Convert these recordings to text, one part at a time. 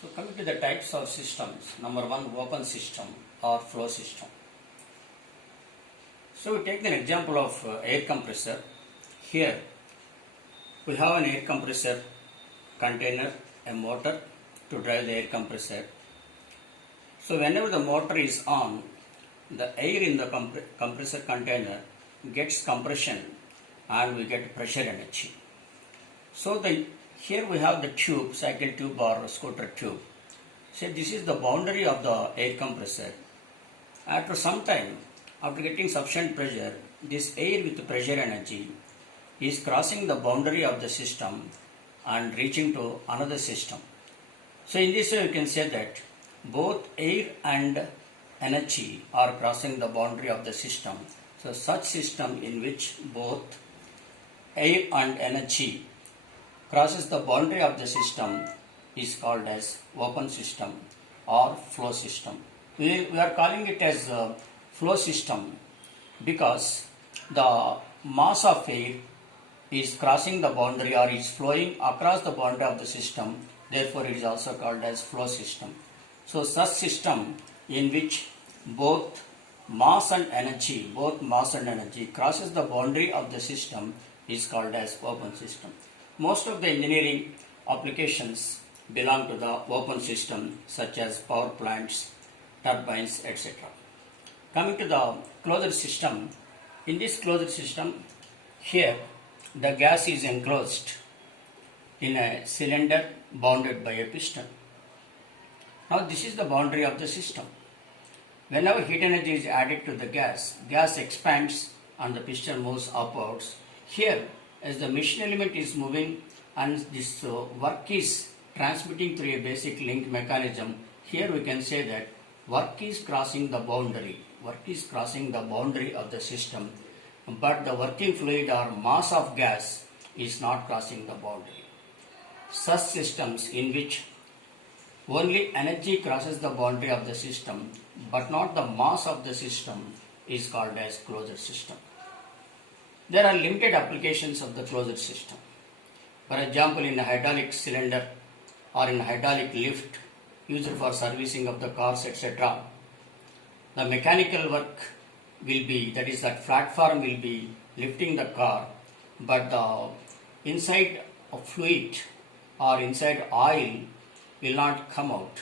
So coming to the types of systems, number one, open system or flow system. So we take an example of air compressor. Here we have an air compressor container, a motor to drive the air compressor. So whenever the motor is on, the air in the compressor container gets compression and we get pressure energy. So here we have the tube, cycle tube or scooter tube. So this is the boundary of the air compressor. After some time, after getting sufficient pressure, this air with pressure energy is crossing the boundary of the system and reaching to another system. So in this way you can say that both air and energy are crossing the boundary of the system. So such system in which both air and energy crosses the boundary of the system is called as open system or flow system. We are calling it as flow system because the mass of air is crossing the boundary or is flowing across the boundary of the system. Therefore, it is also called as flow system. So, such system in which both mass and energy crosses the boundary of the system is called as open system. Most of the engineering applications belong to the open system such as power plants, turbines, etc. Coming to the closed system, in this closed system, here the gas is enclosed in a cylinder bounded by a piston. Now this is the boundary of the system. Whenever heat energy is added to the gas expands and the piston moves upwards. Here, as the machine element is moving and this work is transmitting through a basic link mechanism, here we can say that work is crossing the boundary of the system, but the working fluid or mass of gas is not crossing the boundary. Such systems in which only energy crosses the boundary of the system but not the mass of the system is called as closed system. There are limited applications of the closed system. For example, in a hydraulic cylinder or in a hydraulic lift used for servicing of the cars, etc., the mechanical work will be, that is, that platform will be lifting the car, but the inside of fluid or inside oil will not come out.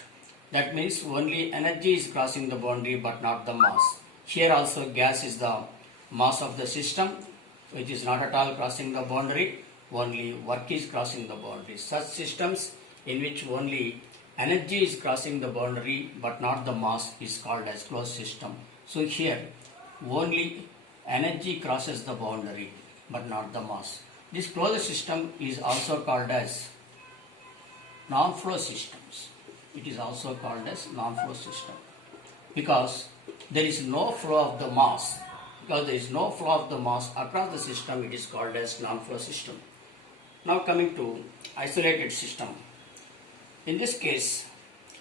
That means only energy is crossing the boundary but not the mass. Here also gas is the mass of the system, which is not at all crossing the boundary, only work is crossing the boundary. Such systems in which only energy is crossing the boundary but not the mass is called as closed system. So here only energy crosses the boundary but not the mass. This closed system is also called as non-flow systems. It is also called as non-flow system because there is no flow of the mass. Because there is no flow of the mass across the system, it is called as non-flow system. Now coming to isolated system. In this case,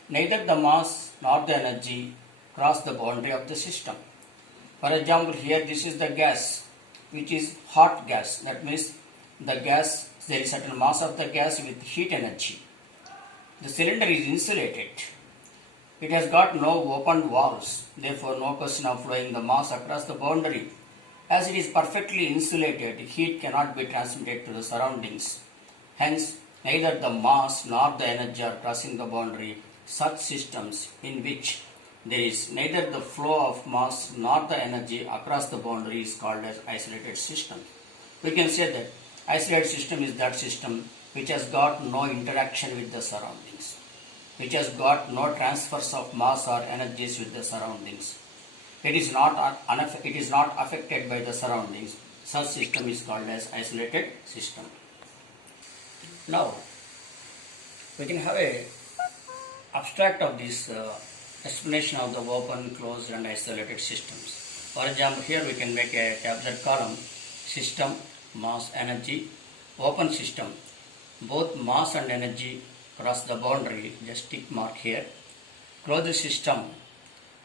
neither the mass nor the energy cross the boundary of the system. For example, here this is the gas, which is hot gas. That means the gas, there is certain mass of the gas with heat energy. The cylinder is insulated. It has got no open valves, therefore no question of flowing the mass across the boundary. As it is perfectly insulated, heat cannot be transmitted to the surroundings. Hence, neither the mass nor the energy are crossing the boundary. Such systems in which there is neither the flow of mass nor the energy across the boundary is called as isolated system. We can say that isolated system is that system which has got no interaction with the surroundings, which has got no transfers of mass or energies with the surroundings. It is not affected by the surroundings. Such system is called as isolated system. Now, we can have a abstract of this explanation of the open, closed and isolated systems. For example, here we can make a tabular column: system, mass, energy. Open system, both mass and energy cross the boundary, just tick mark here. Closed system,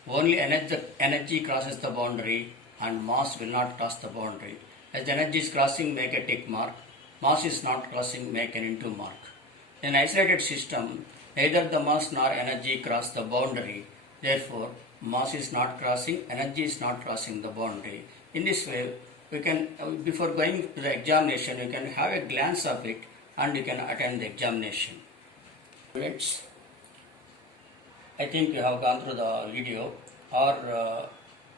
only energy crosses the boundary and mass will not cross the boundary. As the energy is crossing, make a tick mark. Mass is not crossing, make an into mark. In an isolated system, neither the mass nor energy cross the boundary. Therefore, mass is not crossing, energy is not crossing the boundary. In this way, we can, before going to the examination, you can have a glance of it and you can attend the examination. Students, I think you have gone through the video, or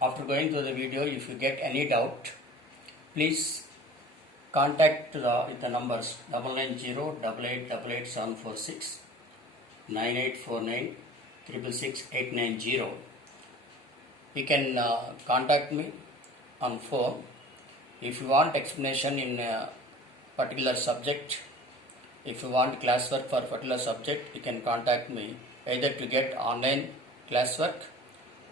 after going through the video, if you get any doubt, please contact with the numbers 990-8888-746, 9849-666-890. You can contact me on phone. If you want explanation in a particular subject, if you want classwork for a particular subject, you can contact me either to get online classwork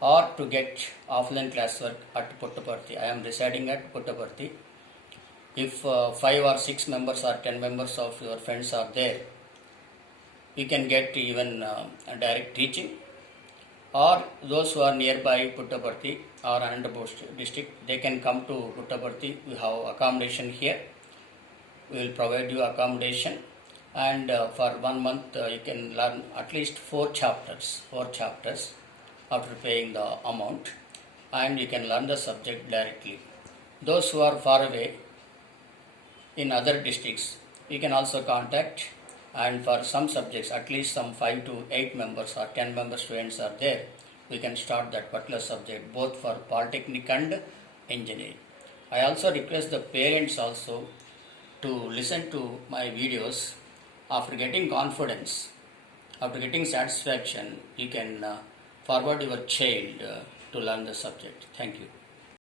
or to get offline classwork at Puttaparthi. I am residing at Puttaparthi. If 5 or 6 members or 10 members of your friends are there, you can get even direct teaching. Or those who are nearby Puttaparthi or Anantapur district, they can come to Puttaparthi. We have accommodation here. We will provide you accommodation, and for 1 month you can learn at least 4 chapters after paying the amount, and you can learn the subject directly. Those who are far away in other districts, you can also contact, and for some subjects, at least some 5 to 8 members or 10 member students are there, we can start that particular subject both for Polytechnic and Engineering. I also request the parents also to listen to my videos. After getting confidence, after getting satisfaction, you can forward your child to learn the subject. Thank you.